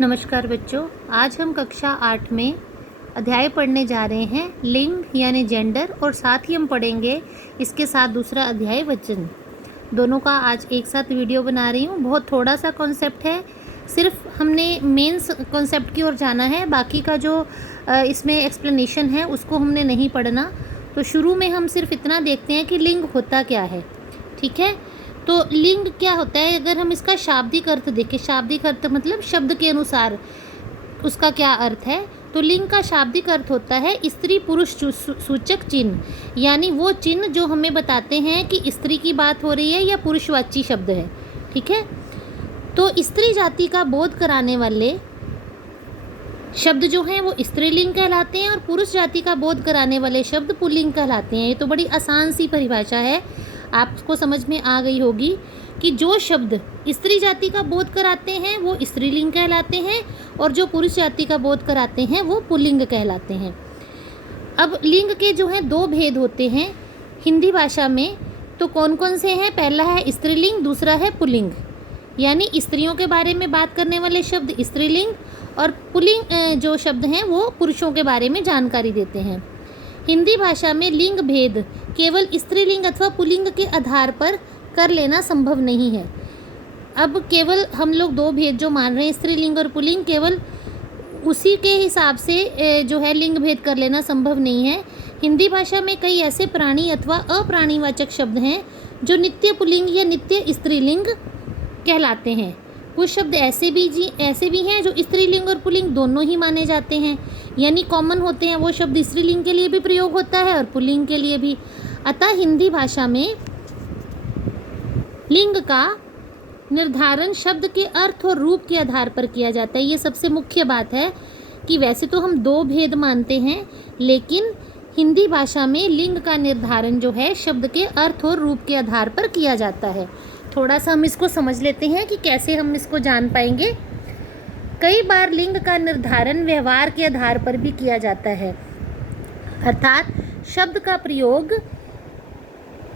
नमस्कार बच्चों, आज हम कक्षा 8 में अध्याय पढ़ने जा रहे हैं लिंग यानी जेंडर, और साथ ही हम पढ़ेंगे इसके साथ दूसरा अध्याय वचन। दोनों का आज एक साथ वीडियो बना रही हूँ। बहुत थोड़ा सा कॉन्सेप्ट है, सिर्फ हमने मेंस कॉन्सेप्ट की ओर जाना है। बाकी का जो इसमें एक्सप्लेनेशन है उसको हमने नहीं पढ़ना। तो शुरू में हम सिर्फ इतना देखते हैं कि लिंग होता क्या है। ठीक है, तो लिंग क्या होता है? अगर हम इसका शाब्दिक अर्थ देखें, शाब्दिक अर्थ मतलब शब्द के अनुसार उसका क्या अर्थ है, तो लिंग का शाब्दिक अर्थ होता है स्त्री पुरुष सूचक चिन्ह, यानी वो चिन्ह जो हमें बताते हैं कि स्त्री की बात हो रही है या पुरुषवाची शब्द है। ठीक है, तो स्त्री जाति का बोध कराने वाले शब्द जो हैं वो स्त्रीलिंग कहलाते हैं, और पुरुष जाति का बोध कराने वाले शब्द पुल्लिंग कहलाते हैं। ये तो बड़ी आसान सी परिभाषा है, आपको समझ में आ गई होगी कि जो शब्द स्त्री जाति का बोध कराते हैं वो स्त्रीलिंग कहलाते हैं, और जो पुरुष जाति का बोध कराते हैं वो पुल्लिंग कहलाते हैं। अब लिंग के जो हैं दो भेद होते हैं हिंदी भाषा में, तो कौन कौन से हैं? पहला है स्त्रीलिंग, दूसरा है पुल्लिंग। यानी स्त्रियों के बारे में बात करने वाले शब्द स्त्रीलिंग, और पुल्लिंग जो शब्द हैं वो पुरुषों के बारे में जानकारी देते हैं। हिंदी भाषा में लिंग भेद केवल स्त्रीलिंग अथवा पुल्लिंग के आधार पर कर लेना संभव नहीं है। अब केवल हम लोग दो भेद जो मान रहे हैं, स्त्रीलिंग और पुल्लिंग, केवल उसी के हिसाब से जो है लिंग भेद कर लेना संभव नहीं है। हिंदी भाषा में कई ऐसे प्राणी अथवा अप्राणीवाचक शब्द हैं जो नित्य पुल्लिंग या नित्य स्त्रीलिंग कहलाते हैं। कुछ शब्द ऐसे भी हैं जो स्त्रीलिंग और पुल्लिंग दोनों ही माने जाते हैं, यानी कॉमन होते हैं। वो शब्द स्त्रीलिंग के लिए भी प्रयोग होता है और पुल्लिंग के लिए भी। अतः हिंदी भाषा में लिंग का निर्धारण शब्द के अर्थ और रूप के आधार पर किया जाता है। ये सबसे मुख्य बात है कि वैसे तो हम दो भेद मानते हैं, लेकिन हिंदी भाषा में लिंग का निर्धारण जो है शब्द के अर्थ और रूप के आधार पर किया जाता है। थोड़ा सा हम इसको समझ लेते हैं कि कैसे हम इसको जान पाएंगे। कई बार लिंग का निर्धारण व्यवहार के आधार पर भी किया जाता है, अर्थात शब्द का प्रयोग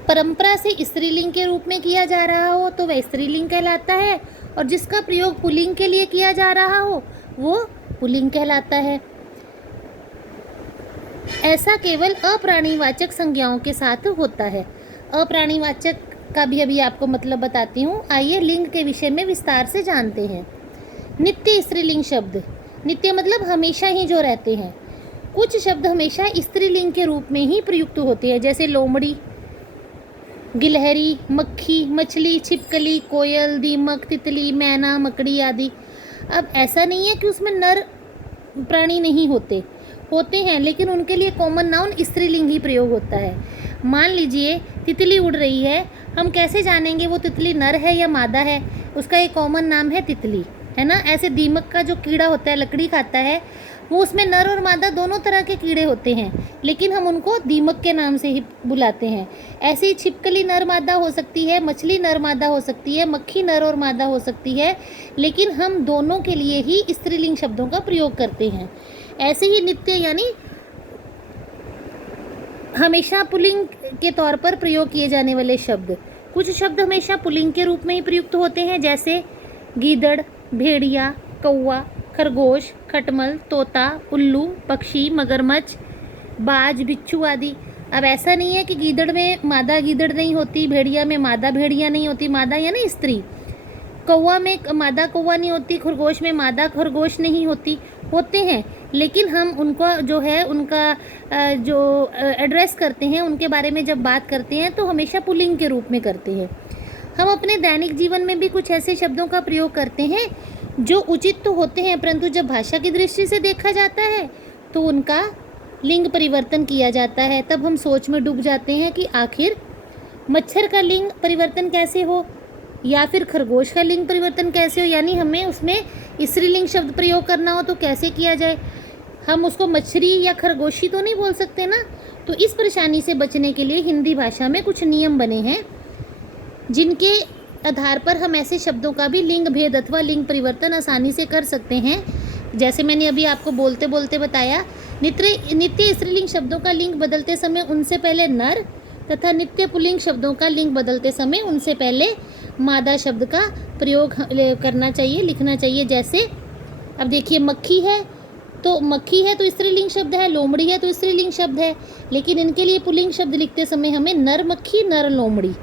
परंपरा से स्त्रीलिंग के रूप में किया जा रहा हो तो वह स्त्रीलिंग कहलाता है, और जिसका प्रयोग पुल्लिंग के लिए किया जा रहा हो वो पुल्लिंग कहलाता है। ऐसा केवल अप्राणीवाचक संज्ञाओं के साथ होता है। अप्राणीवाचक का भी अभी आपको मतलब बताती हूँ। आइए लिंग के विषय में विस्तार से जानते हैं। नित्य स्त्रीलिंग शब्द, नित्य मतलब हमेशा ही जो रहते हैं। कुछ शब्द हमेशा स्त्रीलिंग के रूप में ही प्रयुक्त होते हैं, जैसे लोमड़ी, गिलहरी, मक्खी, मछली, छिपकली, कोयल, दीमक, तितली, मैना, मकड़ी आदि। अब ऐसा नहीं है कि उसमें नर प्राणी नहीं होते हैं, लेकिन उनके लिए कॉमन नाउन स्त्रीलिंग ही प्रयोग होता है। मान लीजिए तितली उड़ रही है, हम कैसे जानेंगे वो तितली नर है या मादा है? उसका एक कॉमन नाम है तितली, है ना। ऐसे दीमक का जो कीड़ा होता है, लकड़ी खाता है, वो उसमें नर और मादा दोनों तरह के कीड़े होते हैं, लेकिन हम उनको दीमक के नाम से ही बुलाते हैं। ऐसे ही छिपकली नर मादा हो सकती है, मछली नर मादा हो सकती है, मक्खी नर और मादा हो सकती है, लेकिन हम दोनों के लिए ही स्त्रीलिंग शब्दों का प्रयोग करते हैं। ऐसे ही नित्य यानी हमेशा पुल्लिंग के तौर पर प्रयोग किए जाने वाले शब्द। कुछ शब्द हमेशा पुल्लिंग के रूप में ही प्रयुक्त होते हैं, जैसे गीदड़, भेड़िया, कौवा, खरगोश, खटमल, तोता, उल्लू, पक्षी, मगरमच्छ, बाज, बिच्छू आदि। अब ऐसा नहीं है कि गीदड़ में मादा गीदड़ नहीं होती, भेड़िया में मादा भेड़िया नहीं होती, मादा यानी स्त्री, कौवा में मादा कौवा नहीं होती, खरगोश में मादा खरगोश नहीं होते हैं, लेकिन हम उनको जो है उनका जो एड्रेस करते हैं, उनके बारे में जब बात करते हैं तो हमेशा पुल्लिंग के रूप में करते हैं। हम अपने दैनिक जीवन में भी कुछ ऐसे शब्दों का प्रयोग करते हैं जो उचित तो होते हैं, परंतु जब भाषा की दृष्टि से देखा जाता है तो उनका लिंग परिवर्तन किया जाता है। तब हम सोच में डूब जाते हैं कि आखिर मच्छर का लिंग परिवर्तन कैसे हो, या फिर खरगोश का लिंग परिवर्तन कैसे हो, यानी हमें उसमें स्त्रीलिंग शब्द प्रयोग करना हो तो कैसे किया जाए। हम उसको मछली या खरगोशी तो नहीं बोल सकते ना। तो इस परेशानी से बचने के लिए हिंदी भाषा में कुछ नियम बने हैं, जिनके आधार पर हम ऐसे शब्दों का भी लिंग भेद अथवा लिंग परिवर्तन आसानी से कर सकते हैं। जैसे मैंने अभी आपको बोलते बोलते बताया, नित्य स्त्रीलिंग शब्दों का लिंग बदलते समय उनसे पहले नर तथा नित्य पुल्लिंग शब्दों का लिंग बदलते समय उनसे पहले मादा शब्द का प्रयोग करना चाहिए, लिखना चाहिए। जैसे अब देखिए मक्खी है तो स्त्रीलिंग शब्द है, लोमड़ी है तो स्त्रीलिंग शब्द है, लेकिन इनके लिए पुल्लिंग शब्द लिखते समय हमें नर मक्खी नर लोमड़ी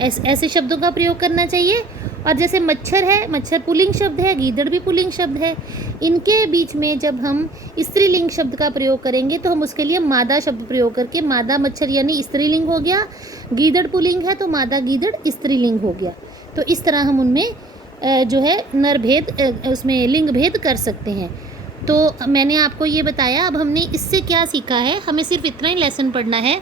ऐसे शब्दों का प्रयोग करना चाहिए। और जैसे मच्छर है, मच्छर पुल्लिंग शब्द है, गीदड़ भी पुल्लिंग शब्द है। इनके बीच में जब हम स्त्रीलिंग शब्द का प्रयोग करेंगे तो हम उसके लिए मादा शब्द प्रयोग करके, मादा मच्छर यानी स्त्रीलिंग हो गया, गीदड़ पुल्लिंग है तो मादा गीदड़ स्त्रीलिंग हो गया। तो इस तरह हम उनमें जो है नर भेद, उसमें लिंग भेद कर सकते हैं। तो मैंने आपको ये बताया। अब हमने इससे क्या सीखा है, हमें सिर्फ इतना ही लेसन पढ़ना है।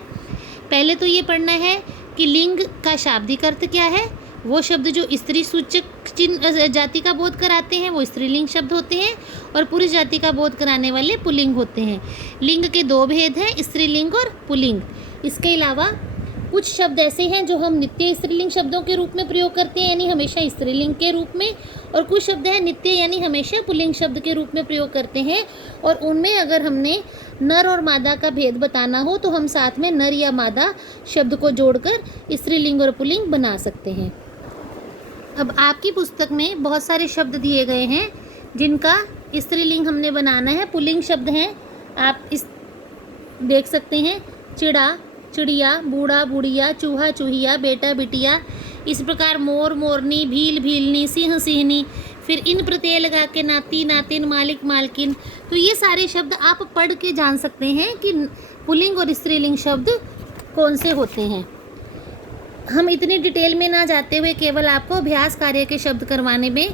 पहले तो ये पढ़ना है कि लिंग का शाब्दिक अर्थ क्या है। वो शब्द जो स्त्री सूचक चिन्ह जाति का बोध कराते हैं वो स्त्रीलिंग शब्द होते हैं, और पुरुष जाति का बोध कराने वाले पुल्लिंग होते हैं। लिंग के दो भेद हैं, स्त्रीलिंग और पुल्लिंग। इसके अलावा कुछ शब्द ऐसे हैं जो हम नित्य स्त्रीलिंग शब्दों के रूप में प्रयोग करते हैं, यानी हमेशा स्त्रीलिंग के रूप में, और कुछ शब्द हैं नित्य यानी हमेशा पुल्लिंग शब्द के रूप में प्रयोग करते हैं। और उनमें अगर हमने नर और मादा का भेद बताना हो तो हम साथ में नर या मादा शब्द को जोड़कर स्त्रीलिंग और पुल्लिंग बना सकते हैं। अब आपकी पुस्तक में बहुत सारे शब्द दिए गए हैं जिनका स्त्रीलिंग हमने बनाना है, पुल्लिंग शब्द हैं। आप इस देख सकते हैं, चिड़ा चिड़िया, बूढ़ा बुढ़िया, चूहा चूहिया, बेटा बिटिया, इस प्रकार मोर मोरनी, भील भीलनी, सिंह सिंहनी, फिर इन प्रत्यय लगा के नाती नातिन, मालिक मालकिन। तो ये सारे शब्द आप पढ़ के जान सकते हैं कि पुल्लिंग और स्त्रीलिंग शब्द कौन से होते हैं। हम इतनी डिटेल में ना जाते हुए केवल आपको अभ्यास कार्य के शब्द करवाने में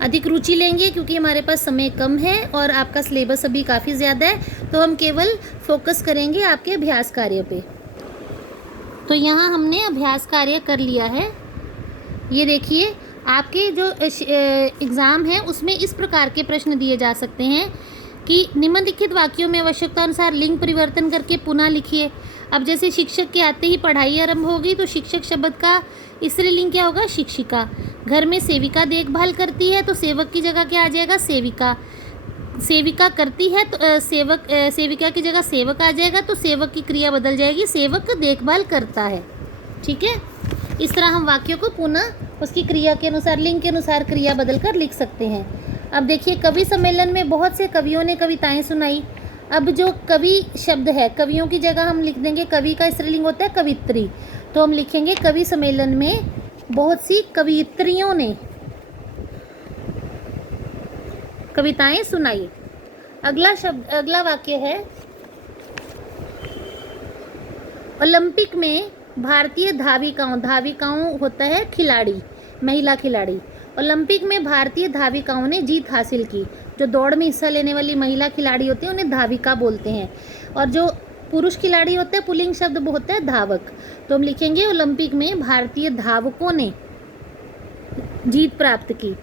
अधिक रुचि लेंगे, क्योंकि हमारे पास समय कम है और आपका सिलेबस अभी काफ़ी ज़्यादा है। तो हम केवल फोकस करेंगे आपके अभ्यास कार्य पे। तो यहाँ हमने अभ्यास कार्य कर लिया है। ये देखिए, आपके जो एग्ज़ाम है उसमें इस प्रकार के प्रश्न दिए जा सकते हैं कि निम्नलिखित वाक्यों में आवश्यकता अनुसार लिंग परिवर्तन करके पुनः लिखिए। अब जैसे शिक्षक के आते ही पढ़ाई आरंभ होगी तो शिक्षक शब्द का स्त्रीलिंग क्या होगा, शिक्षिका। घर में सेविका देखभाल करती है तो सेवक की जगह क्या आ जाएगा, सेविका। सेविका करती है तो सेविका की जगह सेवक आ जाएगा, तो सेवक की क्रिया बदल जाएगी, सेवक देखभाल करता है। ठीक है, इस तरह हम वाक्यों को पुनः उसकी क्रिया के अनुसार, लिंग के अनुसार क्रिया बदल कर लिख सकते हैं। अब देखिए, कवि सम्मेलन में बहुत से कवियों ने कविताएं सुनाई। अब जो कवि शब्द है, कवियों की जगह हम लिख देंगे, कवि का स्त्रीलिंग होता है कवित्री, तो हम लिखेंगे कवि सम्मेलन में बहुत सी कवियत्रियों ने कविताएं सुनाई। अगला वाक्य है, ओलंपिक में भारतीय धाविकाओं होता है खिलाड़ी, महिला खिलाड़ी। ओलंपिक में भारतीय धाविकाओं ने जीत हासिल की। जो दौड़ में हिस्सा लेने वाली महिला खिलाड़ी होती है उन्हें धाविका बोलते हैं, और जो पुरुष खिलाड़ी होते हैं पुल्लिंग शब्द होता है धावक। तो हम लिखेंगे ओलंपिक में भारतीय धावकों ने जीत प्राप्त की।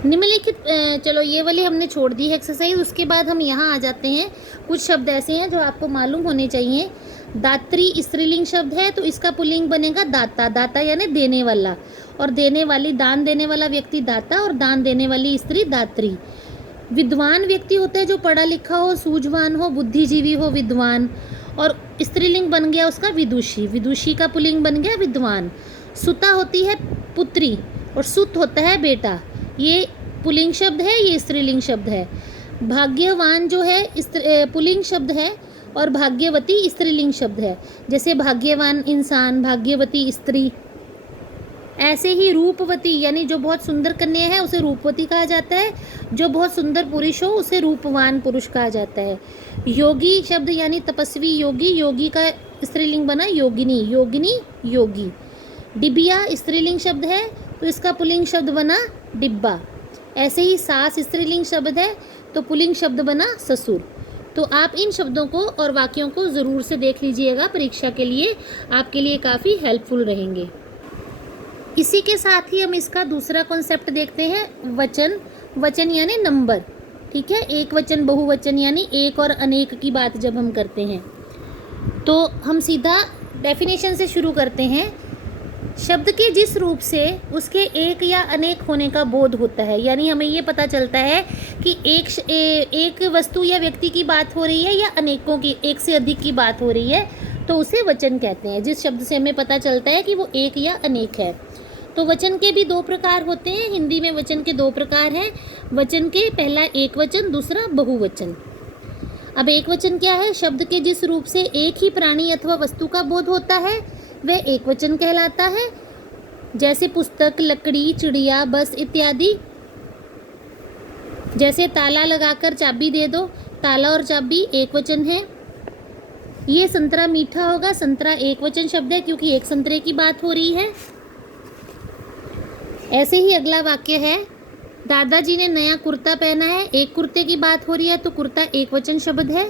निम्नलिखित, चलो ये वाली हमने छोड़ दी है एक्सरसाइज। उसके बाद हम यहाँ आ जाते हैं, कुछ शब्द ऐसे हैं जो आपको मालूम होने चाहिए। दात्री स्त्रीलिंग शब्द है तो इसका पुल्लिंग बनेगा दाता। दाता यानी देने वाला, और देने वाली, दान देने वाला व्यक्ति दाता, और दान देने वाली स्त्री दात्री। विद्वान व्यक्ति होता है जो पढ़ा लिखा हो, सूझवान हो, बुद्धिजीवी हो, विद्वान, और स्त्रीलिंग बन गया उसका विदुषी। विदुषी का पुल्लिंग बन गया विद्वान। सुता होती है पुत्री, और सुत होता है बेटा। ये पुल्लिंग शब्द है, ये स्त्रीलिंग शब्द है। भाग्यवान जो है पुल्लिंग शब्द है, और भाग्यवती स्त्रीलिंग शब्द है। जैसे भाग्यवान इंसान, भाग्यवती स्त्री। ऐसे ही रूपवती यानी जो बहुत सुंदर कन्या है उसे रूपवती कहा जाता है। जो बहुत सुंदर पुरुष हो उसे रूपवान पुरुष कहा जाता है। योगी शब्द यानी तपस्वी योगी, योगी का स्त्रीलिंग बना योगिनी, योगिनी योगी। डिबिया स्त्रीलिंग शब्द है तो इसका पुल्लिंग शब्द बना डिब्बा। ऐसे ही सास स्त्रीलिंग शब्द है तो पुल्लिंग शब्द बना ससुर। तो आप इन शब्दों को और वाक्यों को ज़रूर से देख लीजिएगा, परीक्षा के लिए आपके लिए काफ़ी हेल्पफुल रहेंगे। इसी के साथ ही हम इसका दूसरा कॉन्सेप्ट देखते हैं, वचन। वचन यानी नंबर, ठीक है। एक वचन, बहुवचन यानी एक और अनेक की बात जब हम करते हैं। तो हम सीधा डेफिनेशन से शुरू करते हैं। शब्द के जिस रूप से उसके एक या अनेक होने का बोध होता है, यानी हमें ये पता चलता है कि एक वस्तु या व्यक्ति की बात हो रही है या अनेकों की, एक से अधिक की बात हो रही है, तो उसे वचन कहते हैं। जिस शब्द से हमें पता चलता है कि वो एक या अनेक है। तो वचन के भी दो प्रकार होते हैं। हिंदी में वचन के दो प्रकार हैं। वचन के पहला एक वचन, दूसरा बहुवचन। अब एक वचन क्या है? शब्द के जिस रूप से एक ही प्राणी अथवा वस्तु का बोध होता है वह एक वचन कहलाता है। जैसे पुस्तक, लकड़ी, चिड़िया, बस इत्यादि। जैसे ताला लगाकर चाबी दे दो, ताला और चाबी एक वचन है। ये संतरा मीठा होगा, संतरा एक वचन शब्द है क्योंकि एक संतरे की बात हो रही है। ऐसे ही अगला वाक्य है, दादाजी ने नया कुर्ता पहना है, एक कुर्ते की बात हो रही है तो कुर्ता एक वचन शब्द है।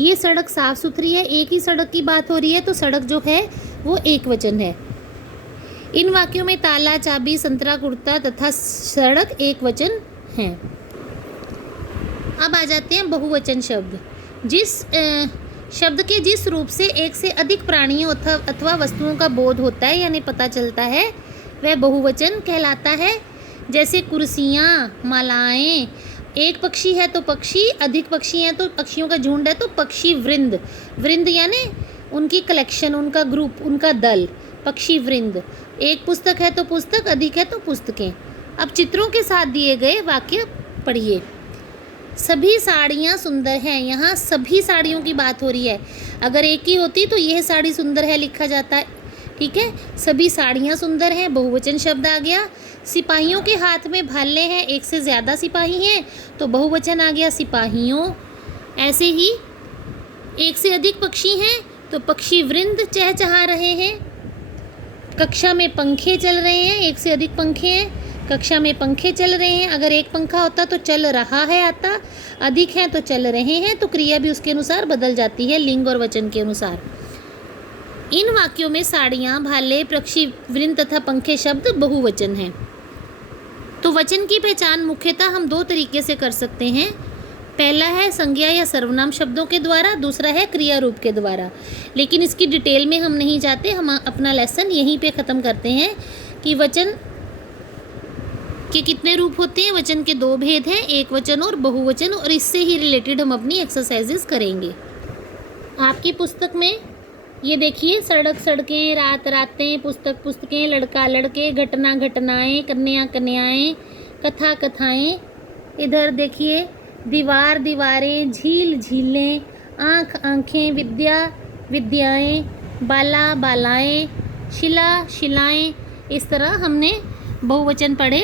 ये सड़क साफ सुथरी है, एक ही सड़क की बात हो रही है तो सड़क जो है वो एक वचन है। इन वाक्यों में ताला, चाबी, संतरा, कुर्ता तथा सड़क एक वचन हैं। अब आ जाते हैं बहुवचन शब्द। जिस शब्द के जिस रूप से एक से अधिक प्राणियों अथवा वस्तुओं का बोध होता है यानी पता चलता है वह बहुवचन कहलाता है। जैसे कुर्सियाँ, मालाएं। एक पक्षी है तो पक्षी, अधिक पक्षी हैं तो पक्षियों का झुंड है तो पक्षी वृंद। वृंद यानी उनकी कलेक्शन, उनका ग्रुप, उनका दल, पक्षी वृंद। एक पुस्तक है तो पुस्तक, अधिक है तो पुस्तकें। अब चित्रों के साथ दिए गए वाक्य पढ़िए। सभी साड़ियाँ सुंदर हैं, यहाँ सभी साड़ियों की बात हो रही है। अगर एक ही होती तो यह साड़ी सुंदर है लिखा जाता है, ठीक है। सभी साड़ियाँ सुंदर हैं, बहुवचन शब्द आ गया। सिपाहियों के हाथ में भाले हैं, एक से ज़्यादा सिपाही हैं तो बहुवचन आ गया सिपाहियों। ऐसे ही एक से अधिक पक्षी हैं तो पक्षी वृंद चहचहा रहे हैं। कक्षा में पंखे चल रहे हैं, एक से अधिक पंखे हैं, कक्षा में पंखे चल रहे हैं। अगर एक पंखा होता तो चल रहा है आता, अधिक हैं तो चल रहे हैं, तो क्रिया भी उसके अनुसार बदल जाती है, लिंग और वचन के अनुसार। इन वाक्यों में साड़ियाँ, भाले, पक्षी वृंद तथा पंखे शब्द बहुवचन हैं। तो वचन की पहचान मुख्यतः हम दो तरीके से कर सकते हैं। पहला है संज्ञा या सर्वनाम शब्दों के द्वारा, दूसरा है क्रिया रूप के द्वारा। लेकिन इसकी डिटेल में हम नहीं जाते, हम अपना लेसन यहीं पे ख़त्म करते हैं कि वचन के कितने रूप होते हैं। वचन के दो भेद हैं, एक वचन और बहुवचन, और इससे ही रिलेटेड हम अपनी एक्सरसाइजेस करेंगे। आपकी पुस्तक में ये देखिए, सड़क सड़कें, रात रातें, पुस्तक पुस्तकें, लड़का लड़के, घटना घटनाएं, कन्या कन्याएं, कथा कथाएं। इधर देखिए, दीवार दीवारें, झील झीलें, आँख आँखें, विद्या विद्याएं, बाला बालाएं, शिला शिलाएं। इस तरह हमने बहुवचन पढ़े।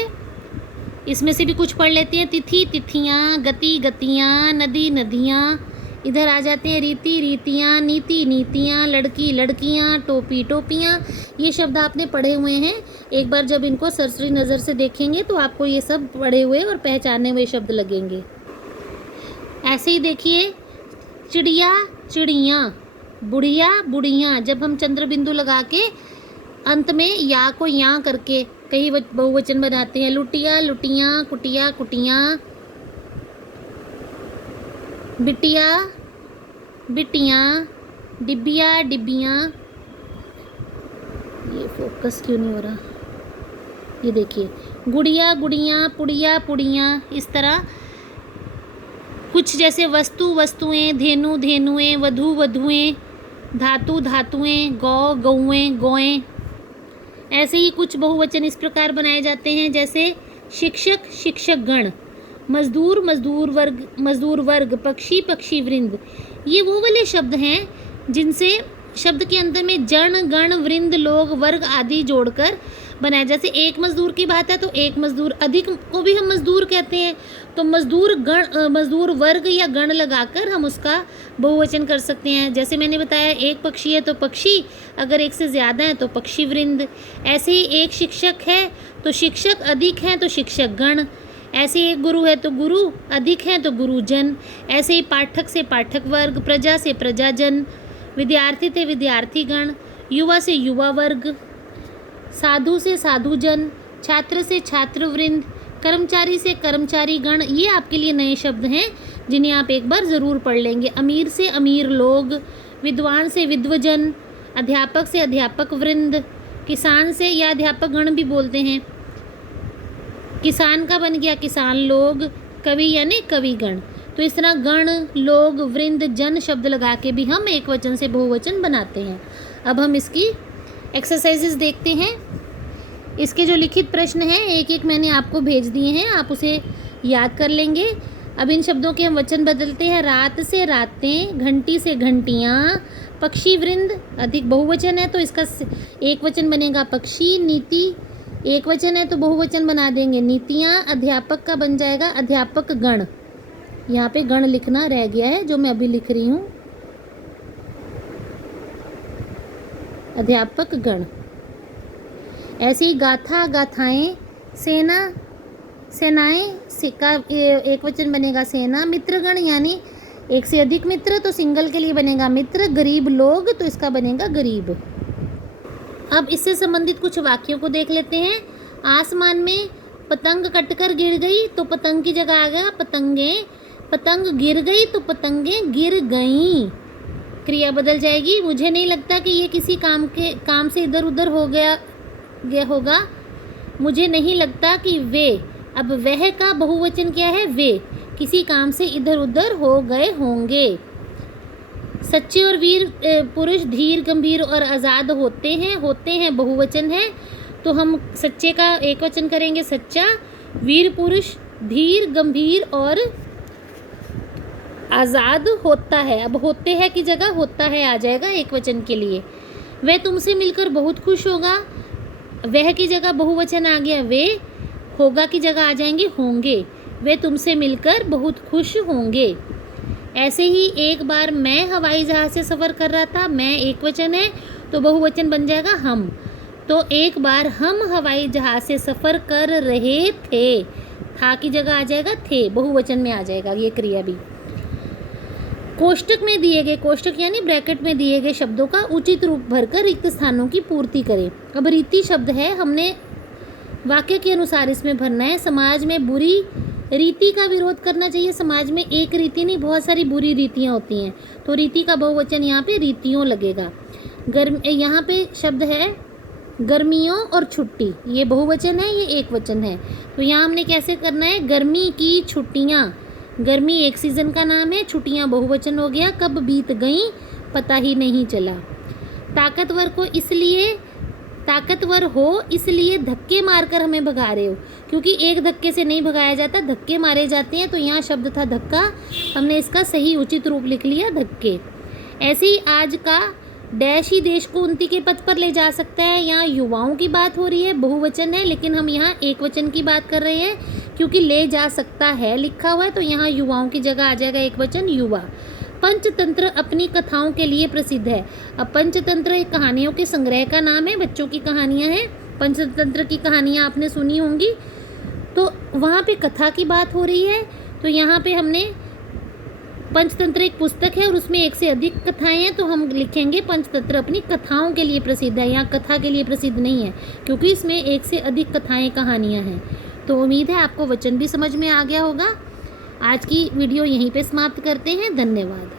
इसमें से भी कुछ पढ़ लेते हैं। तिथि तिथियाँ, गति गतियाँ, नदी नदियाँ। इधर आ जाते हैं रीति रीतियाँ, नीति नीतियाँ, लड़की लड़कियाँ, टोपी टोपियाँ। ये शब्द आपने पढ़े हुए हैं। एक बार जब इनको सरसरी नज़र से देखेंगे तो आपको ये सब पढ़े हुए और पहचाने हुए शब्द लगेंगे। ऐसे ही देखिए, चिड़िया चिड़ियाँ, बुढ़िया बुढ़ियाँ। जब हम चंद्र बिंदु लगा के अंत में या को या करके कई बहुवचन बनाते हैं। लुटिया लुटियाँ, कुटिया कुटियाँ, बिटिया बिटियाँ, डिब्बिया डिब्बियाँ। ये फोकस क्यों नहीं हो रहा? ये देखिए, गुड़िया गुड़ियाँ, पुड़िया पुड़ियाँ। इस तरह कुछ जैसे वस्तु वस्तुएं, धेनु धेनुएं, वधु वधुएं, धातु धातुएं, गौ गौएं गौएं। ऐसे ही कुछ बहुवचन इस प्रकार बनाए जाते हैं, जैसे शिक्षक शिक्षक गण, मजदूर मजदूर वर्ग, पक्षी पक्षी वृंद। ये वो वाले शब्द हैं जिनसे शब्द के अंदर में जन गण वृंद लोग वर्ग आदि जोड़कर बनाया। जैसे एक मजदूर की बात है तो एक मजदूर, अधिक को भी हम मजदूर कहते हैं, तो मजदूर गण, मजदूर वर्ग या गण लगाकर हम उसका बहुवचन कर सकते हैं। जैसे मैंने बताया, एक पक्षी है तो पक्षी, अगर एक से ज़्यादा है तो पक्षी वृंद। ऐसे ही एक शिक्षक है तो शिक्षक, अधिक हैं तो शिक्षक गण। ऐसे एक गुरु है तो गुरु, अधिक हैं तो गुरुजन। ऐसे ही पाठक से पाठक वर्ग, प्रजा से प्रजाजन, विद्यार्थी से विद्यार्थीगण, युवा से युवा वर्ग, साधु से साधुजन, छात्र से छात्रवृंद, कर्मचारी से कर्मचारी गण। ये आपके लिए नए शब्द हैं जिन्हें आप एक बार ज़रूर पढ़ लेंगे। अमीर से अमीर लोग, विद्वान से विद्वजन, अध्यापक से अध्यापक वृंद, किसान से, या अध्यापक गण भी बोलते हैं। किसान का बन गया किसान लोग, कवि यानी कविगण। तो इस तरह गण, लोग, वृंद, जन शब्द लगा के भी हम एक वचन से बहुवचन बनाते हैं। अब हम इसकी एक्सरसाइजेस देखते हैं। इसके जो लिखित प्रश्न हैं एक एक मैंने आपको भेज दिए हैं, आप उसे याद कर लेंगे। अब इन शब्दों के हम वचन बदलते हैं। रात से रातें, घंटी से घंटियाँ, पक्षी वृंद अधिक बहुवचन है तो इसका एक वचन बनेगा पक्षी। नीति एक वचन है तो बहुवचन बना देंगे नीतियाँ। अध्यापक का बन जाएगा अध्यापक गण। यहाँ पे गण लिखना रह गया है जो मैं अभी लिख रही हूँ, अध्यापक गण। ऐसे ही गाथा गाथाएं, सेना सेनाएं का एक वचन बनेगा सेना। मित्रगण यानी एक से अधिक मित्र तो सिंगल के लिए बनेगा मित्र। गरीब लोग तो इसका बनेगा गरीब। अब इससे संबंधित कुछ वाक्यों को देख लेते हैं। आसमान में पतंग कटकर गिर गई तो पतंग की जगह आ गया पतंगे। पतंग गिर गई तो पतंगें गिर गईं। क्रिया बदल जाएगी। मुझे नहीं लगता कि ये किसी काम से इधर उधर हो गया होगा। मुझे नहीं लगता कि वे, अब वह का बहुवचन क्या है, वे किसी काम से इधर उधर हो गए होंगे। सच्चे और वीर पुरुष धीर गंभीर और आज़ाद होते हैं बहुवचन है तो हम सच्चे का एक वचन करेंगे सच्चा। वीर पुरुष धीर गंभीर और आज़ाद होता है, अब होते हैं की जगह होता है आ जाएगा एक वचन के लिए। वह तुमसे मिलकर बहुत खुश होगा, वह की जगह बहुवचन आ गया वे। होगा की जगह आ जाएंगे होंगे। वे तुमसे मिलकर बहुत खुश होंगे। ऐसे ही एक बार मैं हवाई जहाज़ से सफ़र कर रहा था, मैं एक वचन है तो बहुवचन बन जाएगा हम। तो एक बार हम हवाई जहाज़ से सफ़र कर रहे थे, था की जगह आ जाएगा थे, बहुवचन में आ जाएगा ये क्रिया भी। कोष्टक में दिए गए, कोष्टक यानी ब्रैकेट में दिए गए शब्दों का उचित रूप भरकर रिक्त स्थानों की पूर्ति करें। अब रीति शब्द है, हमने वाक्य के अनुसार इसमें भरना है। समाज में बुरी रीति का विरोध करना चाहिए। समाज में एक रीति नहीं, बहुत सारी बुरी रीतियाँ होती हैं तो रीति का बहुवचन यहाँ पे रीतियों लगेगा। यहाँ पे शब्द है गर्मियों और छुट्टी, ये बहुवचन है ये एक वचन है तो यहाँ हमने कैसे करना है, गर्मी की छुट्टियाँ। गर्मी एक सीज़न का नाम है, छुट्टियाँ बहुवचन हो गया। कब बीत गई पता ही नहीं चला। ताकतवर हो इसलिए धक्के मारकर हमें भगा रहे हो, क्योंकि एक धक्के से नहीं भगाया जाता, धक्के मारे जाते हैं तो यहाँ शब्द था धक्का, हमने इसका सही उचित रूप लिख लिया धक्के। ऐसे ही आज का डैश ही देश को उन्नति के पथ पर ले जा सकता है। यहाँ युवाओं की बात हो रही है, बहुवचन है लेकिन हम यहाँ एक वचन की बात कर रहे हैं क्योंकि ले जा सकता है लिखा हुआ है तो यहाँ युवाओं की जगह आ जाएगा एक वचन युवा। पंचतंत्र अपनी कथाओं के लिए प्रसिद्ध है। अब पंचतंत्र एक कहानियों के संग्रह का नाम है, बच्चों की कहानियाँ हैं। पंचतंत्र की कहानियाँ आपने सुनी होंगी तो वहाँ पे कथा की बात हो रही है तो यहाँ पे हमने पंचतंत्र एक पुस्तक है और उसमें एक से अधिक कथाएं हैं तो हम लिखेंगे पंचतंत्र अपनी कथाओं के लिए प्रसिद्ध है। यहाँ कथा के लिए प्रसिद्ध नहीं है क्योंकि इसमें एक से अधिक कथाएं कहानियाँ हैं। तो उम्मीद है आपको वचन भी समझ में आ गया होगा। आज की वीडियो यहीं पे समाप्त करते हैं। धन्यवाद।